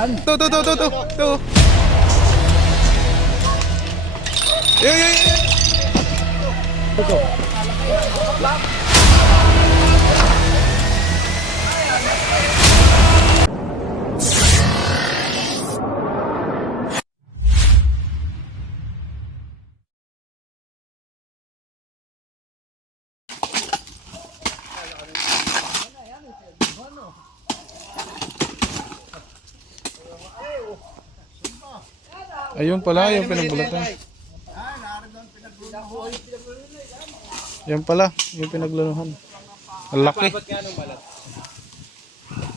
yan. To. Yo. Ayun pala, yung pinagbulatan. Yan pala, yung pinaglanuhan. Ang laki.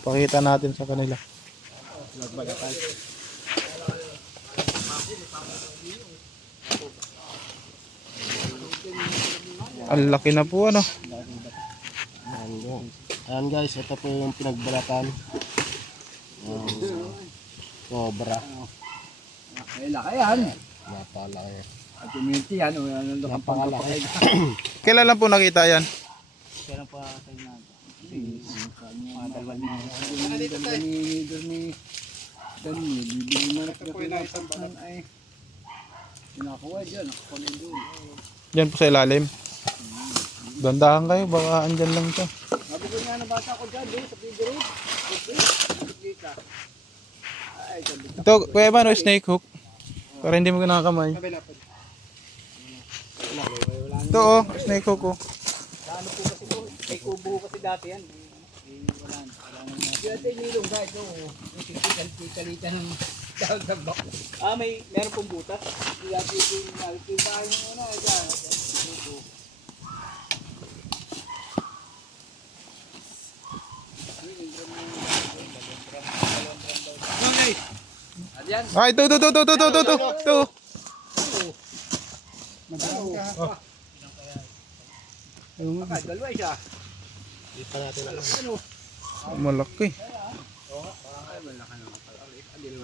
Pakita natin sa kanila. Ang laki na po ano. Ayan guys, ito po yung pinagbalatan. Cobra. Ay, laki yan. Napalaki. At community yan. Napakalaki. Kailan lang po nakita yan? Kailan pa tayo na ito? Mga dalawa ni Daniel. Bibili mo na pinapagpapaan ay pinakuha dyan. Nakakunin doon. Yan po sa ilalim. Dandahan kayo, baka andyan lang siya. Sabi ko nga na bata ko dyan doon sa Piggy Road. Ay, sabi ko. Ito, kuya ba no, snake hook? Para hindi mo kinakamay. Ito oh, snake hook oh. Ano po kasi ito? May kubo kasi dati yan. Wala na. Dati nilong ka ito. Yung ng dagdag. Meron pong butas. Dati yung bahay mo na. Ay, ito. Dalawa siya. Malaki. Ay, malaki naman pala.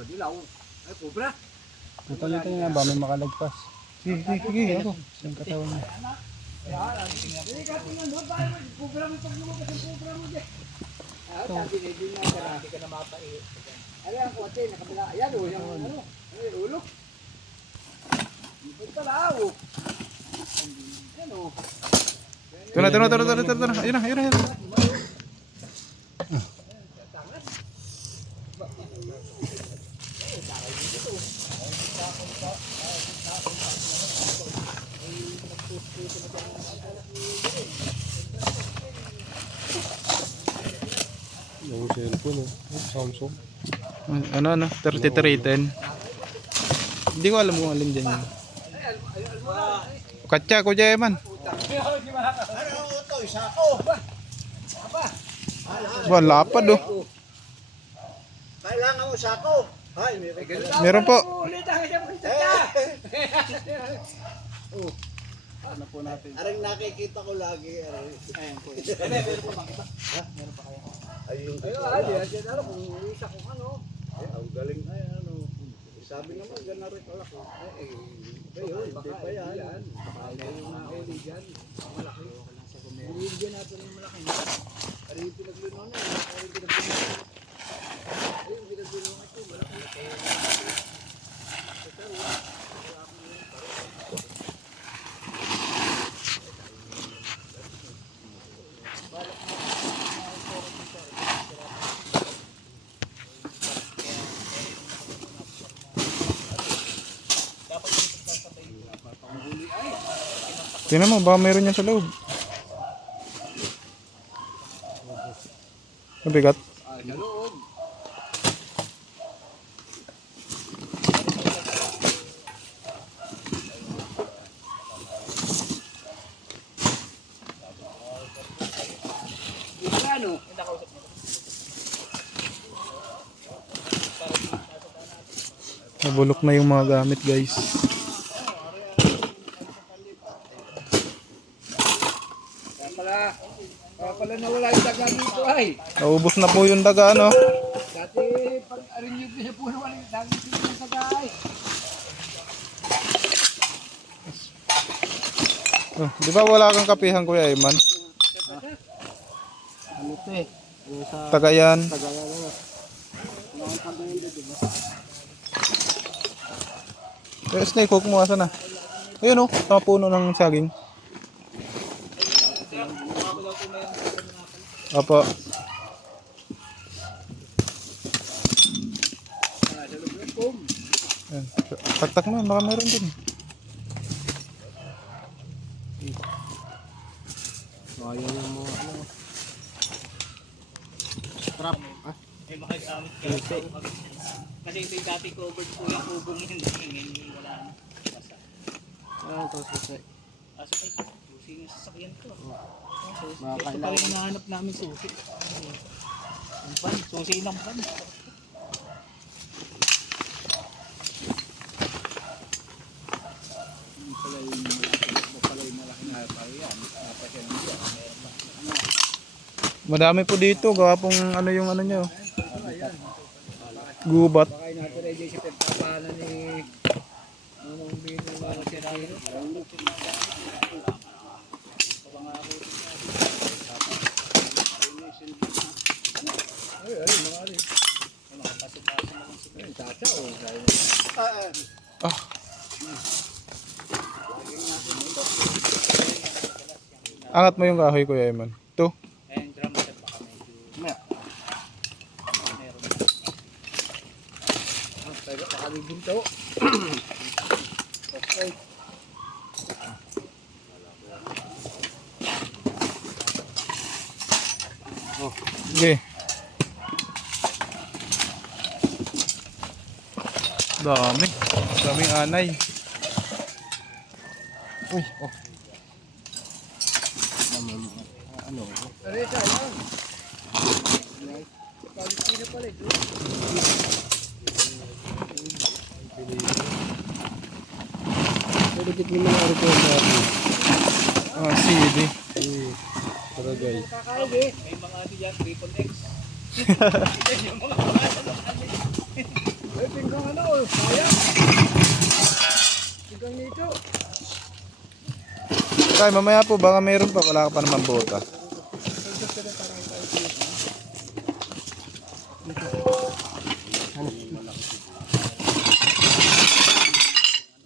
Dilaw. Ay, kubra. Ito nga ba, may makalagpas. Sige, ako. Saan katawan niya? Hindi ka tingnan doon. Kubra mo pag lumabas ang kubra mo dyan. Sabi na din nga. Hindi ka na mapait. Ayan ang kuwate. Nakabila. Ayan o. Ay, ulok. Ito pala o. Ayan o. Ito na. Ayun na. Yung cellphone Samsung. Ano, 3310. Hindi ko alam kung alin dyan yun. Katya, Kuya Eman. Wah, lapad oh. Kailangan mo sako. Ay, Meron po. ano po natin? Aring nakikita ko lagi. Ayan po. Meron pa bang iba? Meron pa kayo? Ayun. Ayun, alam kung isa kung ano. Ang galing ay ano. Sabi naman ganun rin pala ko. Ayun, hindi pa yan. Baka yung nahuli dyan. Malaki. Hindi dyan natin yung malaki. Pero yung pinagluno na. Ayun, pinagluno ito. Malaki. Tingnan mo, baka meron yan sa loob. Mabigat. Sa loob. Ano? Nabulok na yung mga gamit, guys. Kaya pala nawala yung daga dito ay. Naubos na po yung daga, no? Dati pag arin yung bisa po nawala yung daga dito yung daga ay. Oh, di ba wala kang kapihan, Kuya Eman? Ano ito eh? Yung sa Tagayan. Tagayan na. Pero snake hook mo, asan na? Ayun oh, sa puno ng saging. Opo. Ayan. Taktak mo, baka meron din. Ayaw yung mga ano. Trap. Ah, Ay, makagamit ka. Kasi ito yung dati covered po yung kubong yun. Ngayon wala na. Basta. ito susi. Kaso ay, susi yung sasakyan ko. Susi. Mga Ito pa kailangan. rin hinahanap namin susi. Ang pan, susi ng pan. Madami po dito, gawa pong ano yung ano nyo. Gubat. Baka natin ay Jay sa pagpapahalan ni Nunong Bino mga sirahiro. Ay, mga ali. Ay, tata o. Ah, angat mo yung kahoy, Kuya Eman. Ito. Ayan, drum set baka medyo. Meron. Tayo pakalibin to. Okay. Sige. Dami. Daming anay. Uy, oh. Ano? Areta, yan. Palestina pala ito. Pwede mo na record natin. Ah, CD. Taragay. May mga ano yan, triple X. Yan yung mga pangalan ng ano. Ay, tingkang ano, kaya. Tingkang nito. Kaya mamaya po, baka meron pa. Wala ka pa naman bota.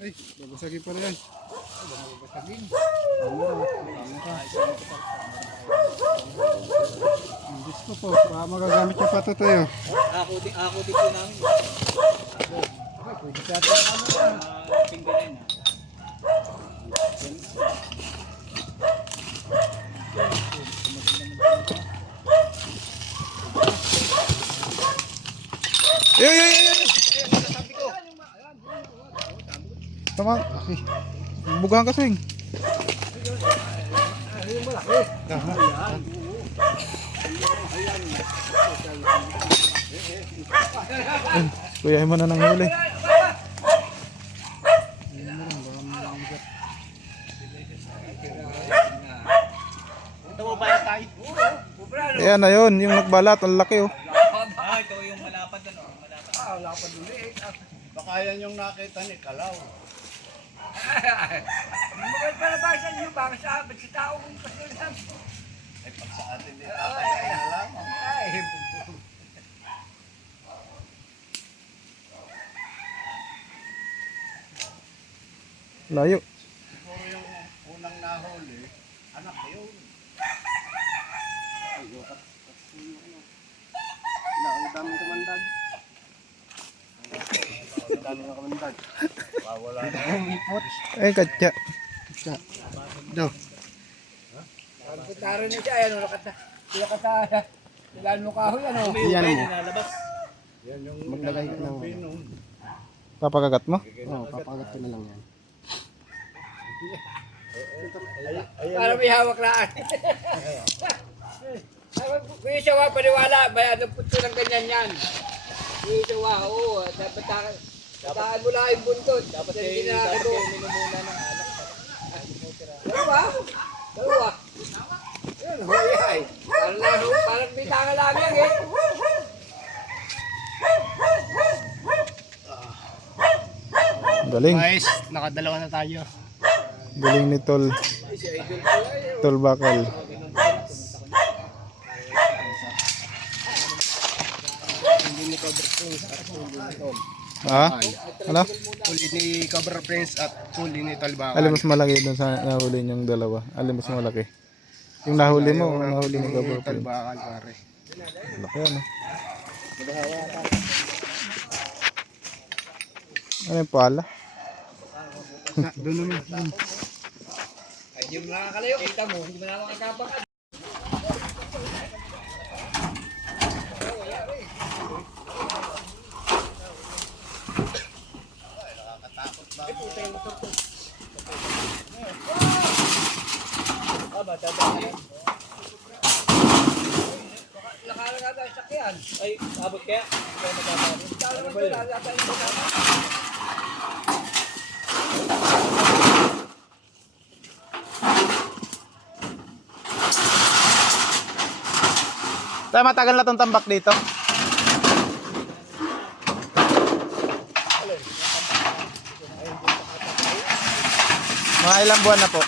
Ay, babasagin pa rin yan. Babasagin. Diyos ko po, baka magagamit yung pato tayo. Ako din po namin. Ay, pwede sa atin ano yan. Pingganin ha. Tama. Okay. Bugahan kasing. Kuya mo na nang huli. Ito mo ba yung tayo? Ayan na yun, yung nagbalat, ang laki oh. Ah, ito yung malapad ano. Malapad. Ah, lapad ulit. Baka yan yung nakita ni Kalaw. Magandang palabasan niyo ba sa tao kung kasulan? Ay, pag sa atin din tatay na lang. Ay, Layo. Siguro yung unang nahuli, anak yun. Ay, yukat. Ang daming kamandag. Ang daming kamandag. Wala na. Eh, katya. Do. ang putaro niya siya, ano, sila kata, sila ano kahoy, ano. Yan mo. Nilalabas. Yan yung Maglagay ka ng- pinong. Papagagat mo? Oo, papagat ko na lang yan. Ayan May hawak laan. Kuya Sawa, paniwala, may ano puto ng ganyan yan. Kuya Sawa, oo, dapat takaan mo lang yung buntot. Dapat Hindi kayo na ako. minumuna ng alak. Dalawa? Dalawa? Yun, huyay. Parang may tanga lang yan eh. Galing. Guys, nakadalawa na tayo. Galing ni Tol. Tol Bakal. Hindi ni Cover Prince at huli ni Tol. Ha? Ano? Huli ni Cover Prince at huli ni Talbakan. Alin mas malaki doon sa nahuli niyong dalawa? Alin mas malaki? Yung nahuli mo o nahuli ni Cover Prince? Talbakan pare. Laki ano? Ano yung pala? Doon naman. Ay, hindi mo nakakalayo. Kita mo, hindi mo na makakapak. Lakaran nga tayo sakyan. Ay, abot kaya? Kaya magkakaroon. Ano ba yun? Tayo matagal na tong tambak dito. Mga ilang buwan na po?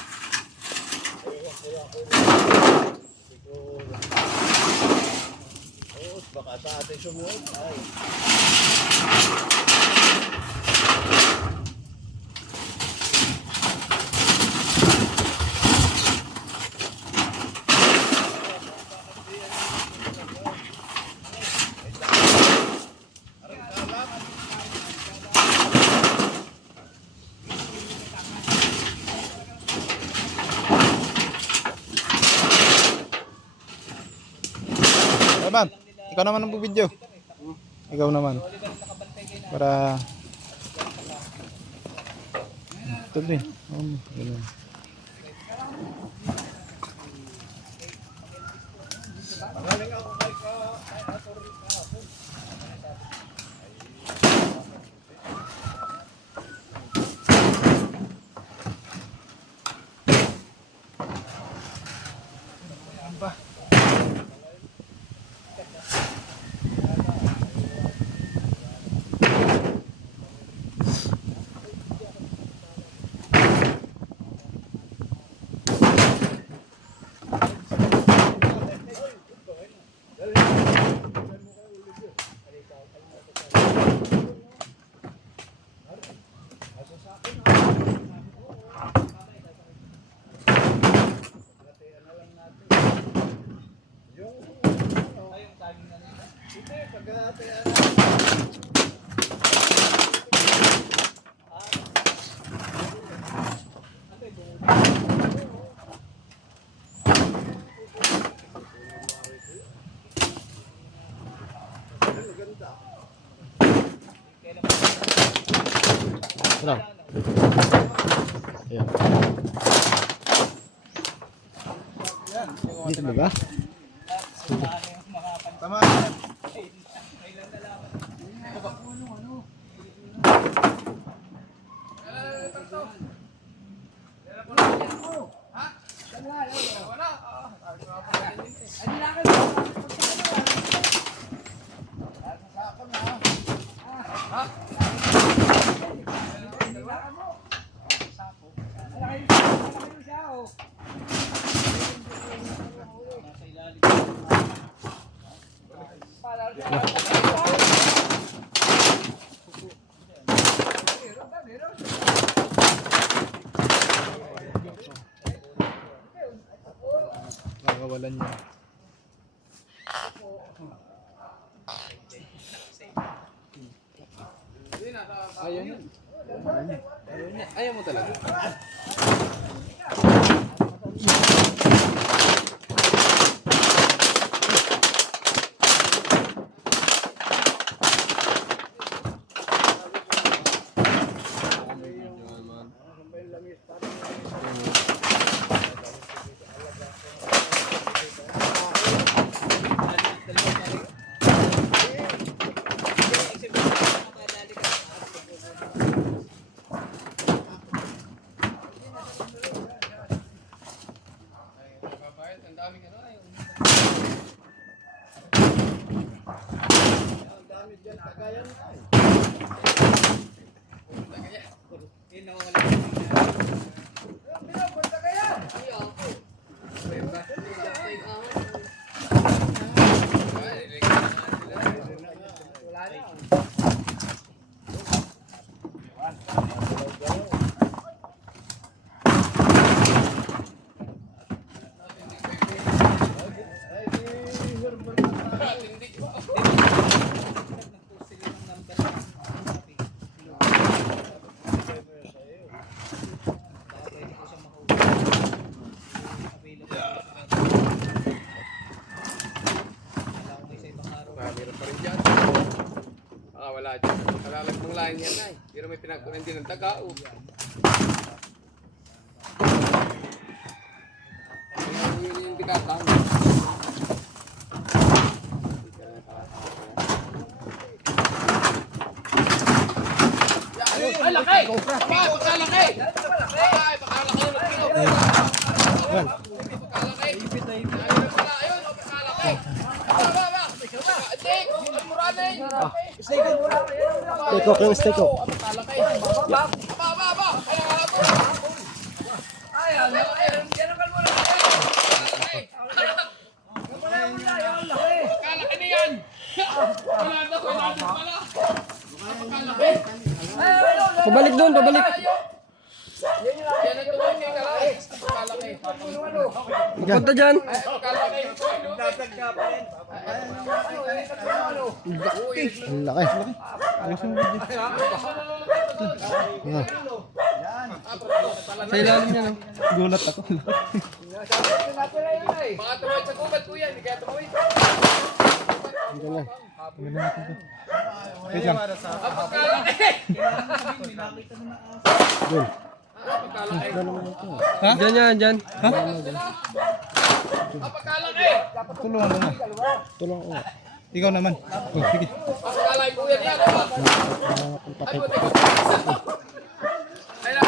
Baka sa atin sumunod. Ay. Ay, man. Ikaw naman ang video. Ikaw naman. Para ito din. Ganun. Ano? Ayan. Dito ba ba? Tama. Nakawalan niya. Ayaw niya. Ayaw mo talaga. dyan. Kalalagmang lain yan ay. Pero may pinagkunan din ng taga. Yun yung bigatan. Ay, laki! Pagkalaki! Ay, pagkalaki! Pagkalaki! Ayun, pagkalaki! Stake off yung stake off. Pabalik doon, pabalik. Punta dyan. Ang laki. Sa ilalim niya, no? Gulat ako. Baka tumawid sa gubat ko yan, hindi kaya tumawid. Wait lang. Doon. Ha? Dyan yan, dyan. Ha? Pagkalaki! Tulungan mo na. Tulong ko. Ikaw naman. Oh, sige. Pagkalaki po yan yan. Ay, buti ko. Ay, lang.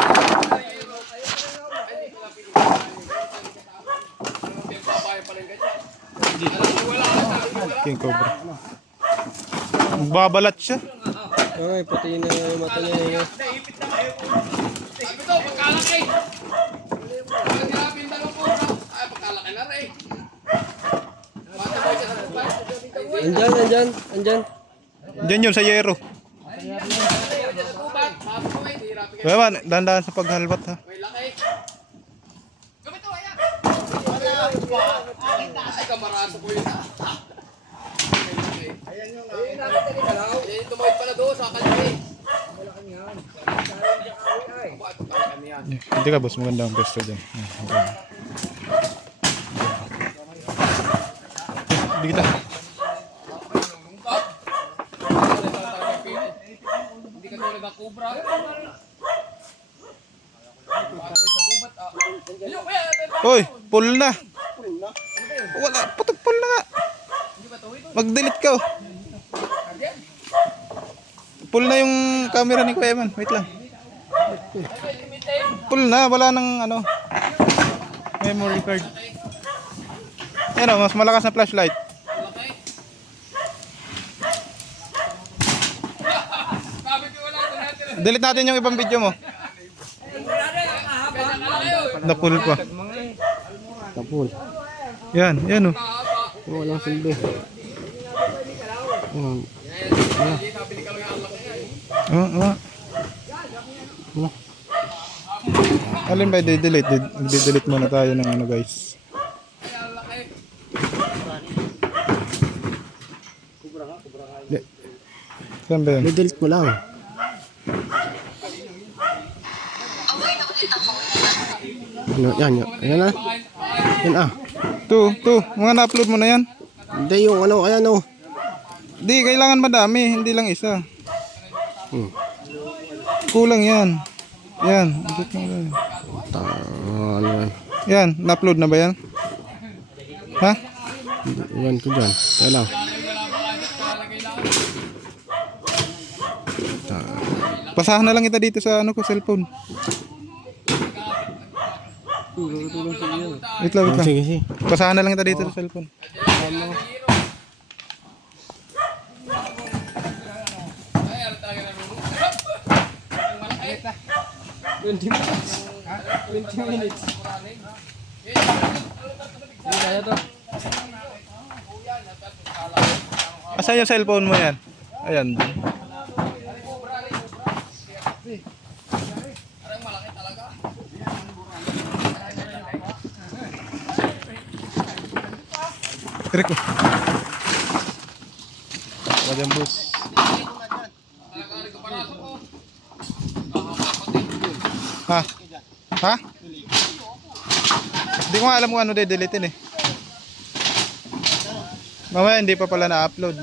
King Cobra. Babalat siya. Ay, pati na yung mata niya. Sabi to, pagkalaki! Pagkalaki yung dalawang pura. Ay, pagkalaki na rin. Bata mo siya sa depan. Andyan, andyan, andyan. Diyan yun sa yero. Kaya man, dahan-dahan sa paghalbat ha. May laki. Gumito, ayan. Ay, kamaraso ko yun. Ayan yung tumawid pala doon sa kalye. Hindi ka boss, maganda ang pwesto dyan. Hindi kita. Hindi ka tulad ng cobra. Hoy, pull na. Wala, putok pull na nga. Mag-delete ka oh. Pull na yung camera ni Kuya Man. Wait lang. Pull na, wala nang ano memory card. Yan o, mas malakas na flashlight. Delete natin yung ibang video mo. Na-pull pa. Tapol. Yan, yan o. Walang silbi. Alin ba i-delete? I-delete muna tayo ng ano guys. Saan ba yun? I-delete mo lang. Ano, yan, yan na. Yan ah. To, mga na-upload mo na yan. Hindi yung ano, ayan oh. Di, kailangan madami, hindi lang isa. Kulang yan. Yan, Ano yan. yan, na-upload na ba yan? Ha? Yan ko dyan. Kaya lang. Basahan na lang kita dito sa ano ko, cellphone. Wait lang, wait lang. Sige, sige. Basahan na lang kita dito sa cellphone. 20 minutes. 20 minutes. Hindi kaya to. Asan yung cellphone mo yan? Ayan. Rico. Wajan bus. Ha? Ha? Hindi ko nga alam kung ano de-deletein eh. Mamaya hindi pa pala na-upload.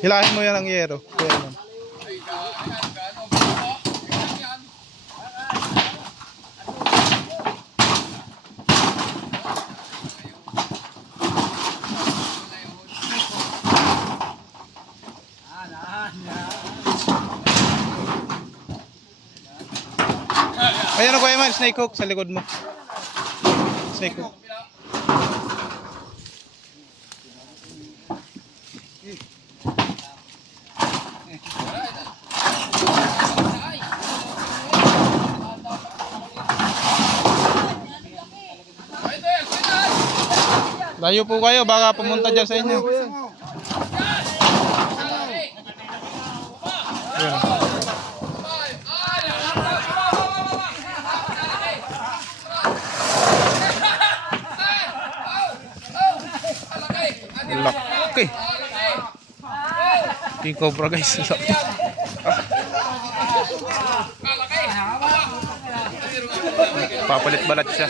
Hilahin mo yan ang yero. Kaya naman. Ayan o Kuya Man, snake hook sa likod mo. Snake hook. Layo po kayo, baka pumunta dyan sa inyo. Ayan. Laki. King Cobra guys. Laki. Papalit balat siya.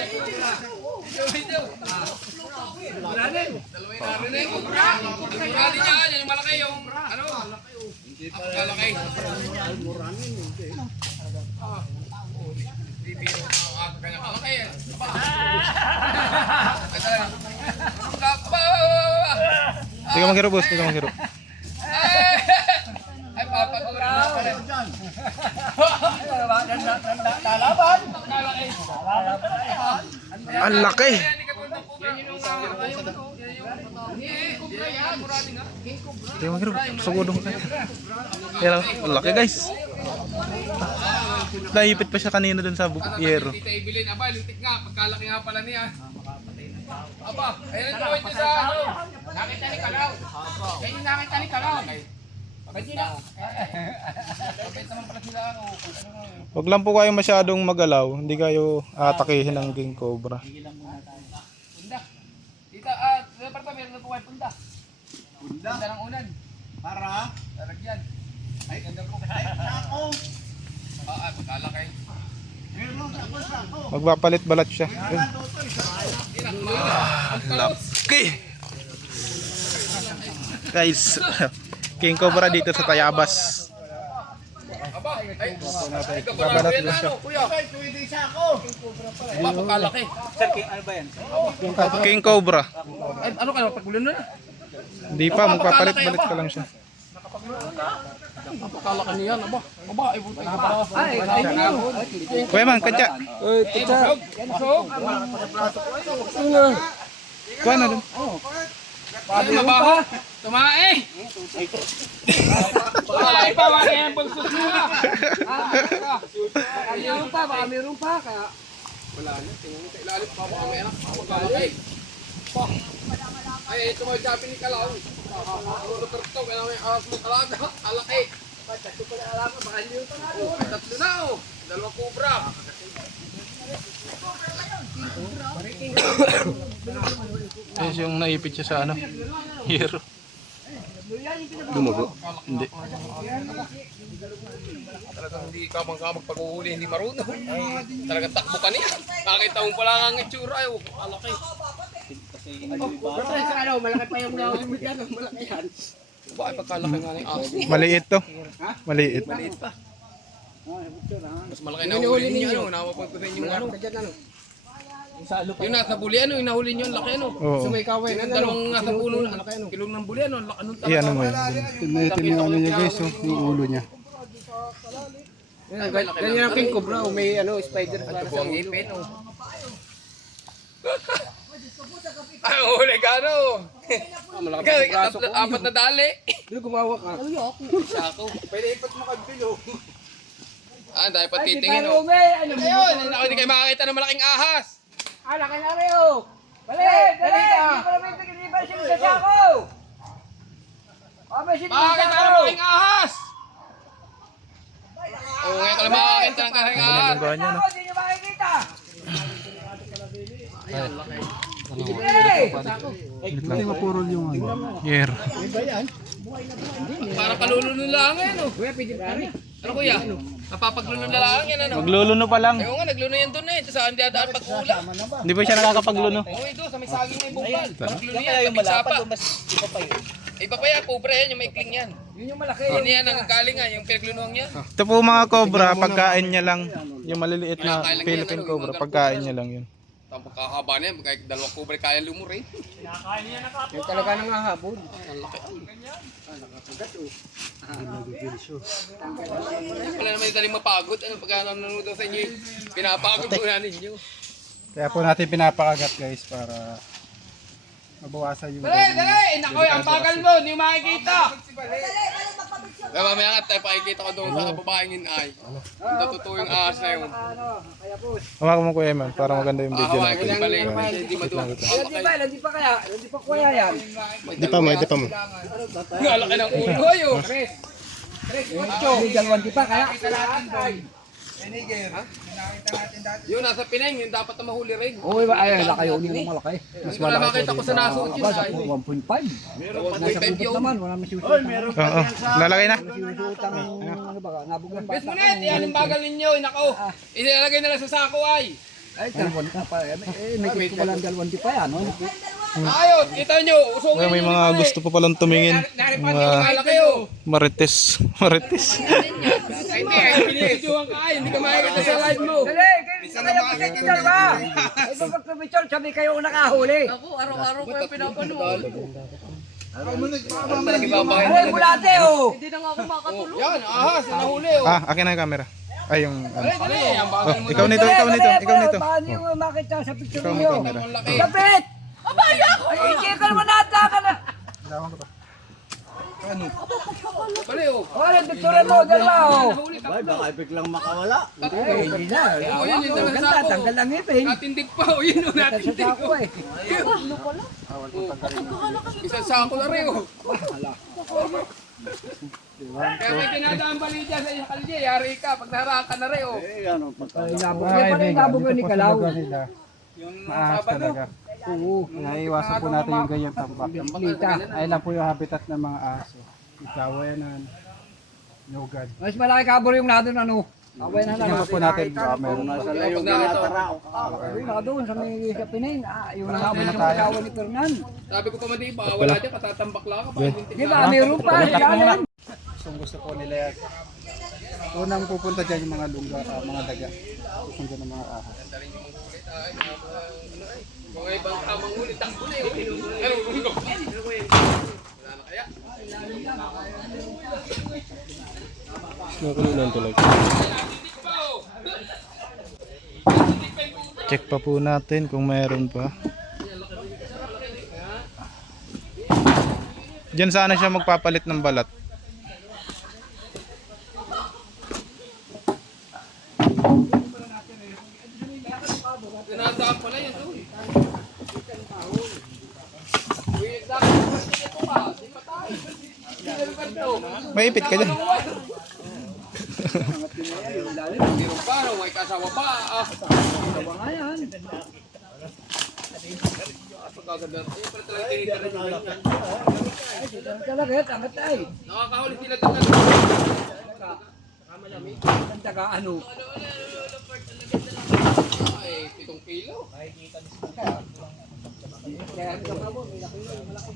Yung malaki yung ano? Apalaki. Hindi ka maghiro boss, hindi ka maghiro. Ay, papagura na pala. Ang laki. Hindi ka maghiro, sugod mo kayo. Yan, ang laki guys. Naipit pa siya kanina dun sa yero. Tita Evelyn, aba, lintik nga. Pagkalaki nga pala niya. Aba, ayun ito ito sa ano. Nakita ni Kalaw. Ganyan nakita ni Kalaw. Ganyan na. Kapit naman pala sila ano. Huwag lang po kayo masyadong magalaw. Hindi kayo atakihin ng King Cobra. Punda. Tita, parta meron na po kayo punda. Punda ng unan. Para? Lalagyan. Ay, ganda ko. Ay, ako. Pagkalaki. Meron sa ako. Magpapalit balat siya. Yun. Laki. Guys, King Cobra dito sa Tayabas. Aba, ay, Babalat na siya. kuya. Pwede sa ako. Aba, pagkalaki. Sir, ano ba yan? King Cobra. Ay, ano ka, paggulo na? Hindi pa, magpapalit-balit ka lang siya. Pagkalaki niyan, aba. Aba, ay, buti ka pa. Kuya Man, kadya. Kuha na dun. Paano mabaho? Tumae! Tumae pa, wala yan pagsusura. Meron pa, baka meron pa. Wala na, tingnan mo sa ilalim pa, baka may anak. Pagkalaki. Ay, ito mo yung sabi ni Kalaw. Luperto, kaya may aras mo talaga. Alaki. Tatlo na oh. Dalawang kubra. Yes, yung naipit siya sa ano, hero. Dumago? Hindi. Talagang hindi ka magpag-uhuli, hindi marunong. Talagang takbo ka niya. Nakita mo pala nga ang itsura. Ay, alaki. Malaki pa yung nakamit yan. Malaki yan. Bakit pagkalaki nga ng aso? Maliit to. Maliit. Mas malaki na huli ninyo. Ano, nawapagpapin yung ano. Yung nasa buli, ano, yung nahuli nyo, ang laki, ano. Oo. Yung dalawang nasa puno, kilong ng buli, ano, ang laki nung Iyan mo yun. Tinatin yung ano niya guys, oh, yung ulo niya. Ganyan ang King Cobra, may spider para sa ang ipin, oh. Ay, huli ka, ano. Apat na dali. Dito gumawa ka. Sako. Pwede ipat mo kagbilo. Dahil pa titingin, oh. Ayun! Ako, hindi kayo makakita ng malaking ahas. Laki na rin oh! Bali! Dali! Hindi pa namin tigiliban siya sa ako! Makakita ka ng malaking ahas. Oo, ngayon ka lang makakita ng malaking ahas. Ang niya, no? Hindi nyo makikita! Hindi mapurol yung ano. Hero. Parang kaluluno lang yan, oh. Kuya, pwede pa rin. Ano kuya? Napapagluno na lang yan, ano? Magluluno pa lang. Ayaw nga, nagluno yan doon eh. Saan dadaan pag-ula? Hindi pa siya nakakapagluno. Oo, ito, sa may saging na yung bungkal. Nagluno yan, tabing sapa. Iba pa yan, cobra yan, yung maikling yan. Yun yung malaki. Yun yan ang galing nga, yung pinaglunuang yan. Ito po mga cobra, pagkain niya lang. Yung maliliit na Kaya kailan Philippine yan, cobra, mga pagkain niya lang yun. Tapos pagkakahaba na yan, kahit dalawang cobra kaya lumuri. Yung talaga nangahabol. Ang laki. Wala naman yung daling mapagod. Ano pagka nanonood sa inyo, pinapagod muna ninyo. Kaya po natin pinapakagat guys para mabawasan yung Dali, dali! Naku, ang bagal mo, hindi mo makikita. Kaya mamaya nga tayo pakikita ko doon sa babaeng inay. Kung totoo yung ahas na yun. Hawakan mo Kuya Eman para maganda yung video Hawakan ko natin. yung bali, hindi maduwa. Hindi pa kaya, hindi pa kuya yan. Di pa mo. Ang laki ng ulo yun. Hindi dalawang di pa kaya. Yun, nasa Pineng, yung dapat na mahuli rin. Oo, ay laki yun yung malaki. Mas malaki ko sa nasuot yun ay. 1.5. Nasa 1.5 bubot yun. naman, wala masusuot. Oo, lalagay na. Masusuot ano ba, nabuglan pa. Bes mo net, yan ang bagal ninyo. Nako, ilalagay na lang sa sako ay. Ay, dalawang di pa. May kiko walang dalawang di pa yan. Ayot, kita nyo, usungin Kuya, may mga gusto pa palang tumingin. Naripan Mga nyo, malaki yun. marites. Marites. Ay, hindi, pinipidyohan ka ay. Hindi ka makikita sa live mo. Dali, kayo magkikidal ba? Ay, magpapicture, sabi kayo nakahuli. Ako, araw-araw ko yung pinapanood. Talagang ibabakay. Ay, bulate oh. Hindi na nga ako makatulog. Yan, ahas, nahuli oh. Akin na yung camera. Ay, yung ano. Dali, dali, ang bagal mo Ikaw nito, ikaw nito, ikaw nito. Baka hindi mo makita sa picture Ikaw may niyo. camera. Ang laki. Kapit! Abaya ako! Ay, hindi ka naman nata ka na. Bali oh. O, nagpicture mo, dalawa oh. Nahuli, Ay, baka biglang makawala. Eh, hindi na. Oh, yun yung dalawa sa Ganda, ako. tanggal lang ngipin. Natindig pa oh, yun oh, Sa natindig sako oh. eh. Isang sako na rin oh. Kaya may kinadaan bali dyan sa isang kalye, yari ka, pag naharakan na rin oh. Eh, ano, pagka... Ay, labog. Yan pala yung labog ni Kalaw. Yung maahas Sabado. talaga. Oo. Naiiwasan po natin yung ganyang tambak. Lita. Ay lang po yung habitat ng mga aso. Ikawayanan, nugad. Mas malaki kabor yung nado na ano. Away na lang. Tingnan po natin baka meron pa. Nasa layo na natarao. Ay, naka doon sa may sa Pinay. Yung nabot yung asawa ni Fernan. Sabi ko pa madi pa, wala dyan, patatambak lang ka. Di ba, mayroon pa. Ilalim. Kung gusto po nila yan. Unang pupunta dyan yung mga lungga, mga daga. Pupunta ng mga ahas. Mga ibang tamang huli, takbo na yun. Ano, ulo. Wala na kaya? Check pa po natin kung mayroon pa. Diyan sana siya magpapalit ng balat. Tinandaan pala yun doon. Uy, nagdaan ko sa ito ka. Di pa tayo. Maipit ka dyan. Meron pa, no? May kasawa pa. Tawa nga yan. Pagkaganda. Eh, pala talaga tinita rin yung ganyan. Ay, dito na talaga. Tangat ay. Nakakahuli sila tagal. Ang taga ano. Ay, 7 kilo. Kaya ito ka mo. May laki yun. Malaki.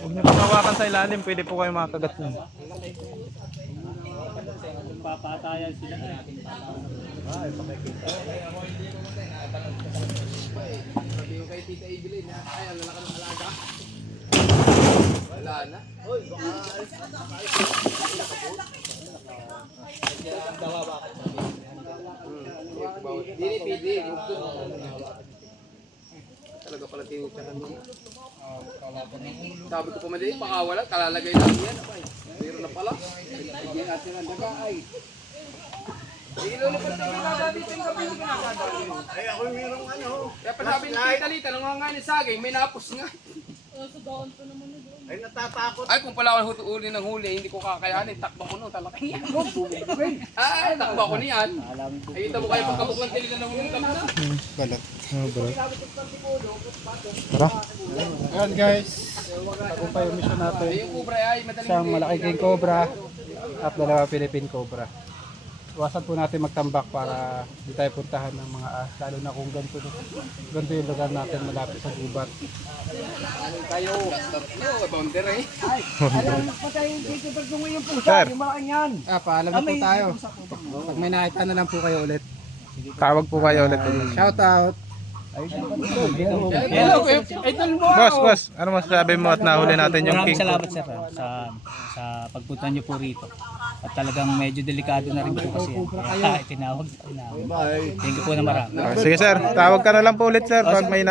Huwag niyo paghawakan sa ilalim, pwede po kayo makagat niyo. Sabi yung kay Tita Evelyn, ay, ang lalaki ng alaga. Wala na. Dili, pidi. Talaga pala tinutsahan mo. Sabi ko pa madali, pakawala, kalalagay lang yan. Meron na pala. Hindi natin ang daga ay. Ilulupot na ginagawa dito yung gabi yung ginagawa. Ay, ako merong ano. Kaya pa sabi ni Tita Lita, nung nga ni Sagay, may napos nga. Ay, natatakot. Ay, kung pala ako huli ng huli, hindi ko kakayanin. Takba ko nung talaki yan. Ay, takba ko niyan. Ay, ito mo kayo pagkabuklang tili na umungkap na. Balat. Oh, balat. Tara. Ayan guys, tagumpay yung mission natin. Ay, yung kubra ay madaling Isang malaki king cobra at dalawa Philippine cobra. iwasan po natin magtambak para hindi tayo puntahan ng mga lalo na kung ganito yung lugar natin malapit sa gubat. Kayo. Bonder eh. Ay, alam mo patay dito pag yung pusa, Sir. yung malaking yan. Paalam na po tayo. Pag may nakita na lang po kayo ulit. Tawag po kayo ulit. Shout out. Hello, idol mo. Boss, ano masasabi mo at nahuli natin yung Maraming king? salamat sir sa pagpunta niyo po rito. At talagang medyo delikado na rin po kasi yan. Kaya tinawag namin. Bye. Thank you po na marami. Sige sir, tawag ka na lang po ulit sir pag may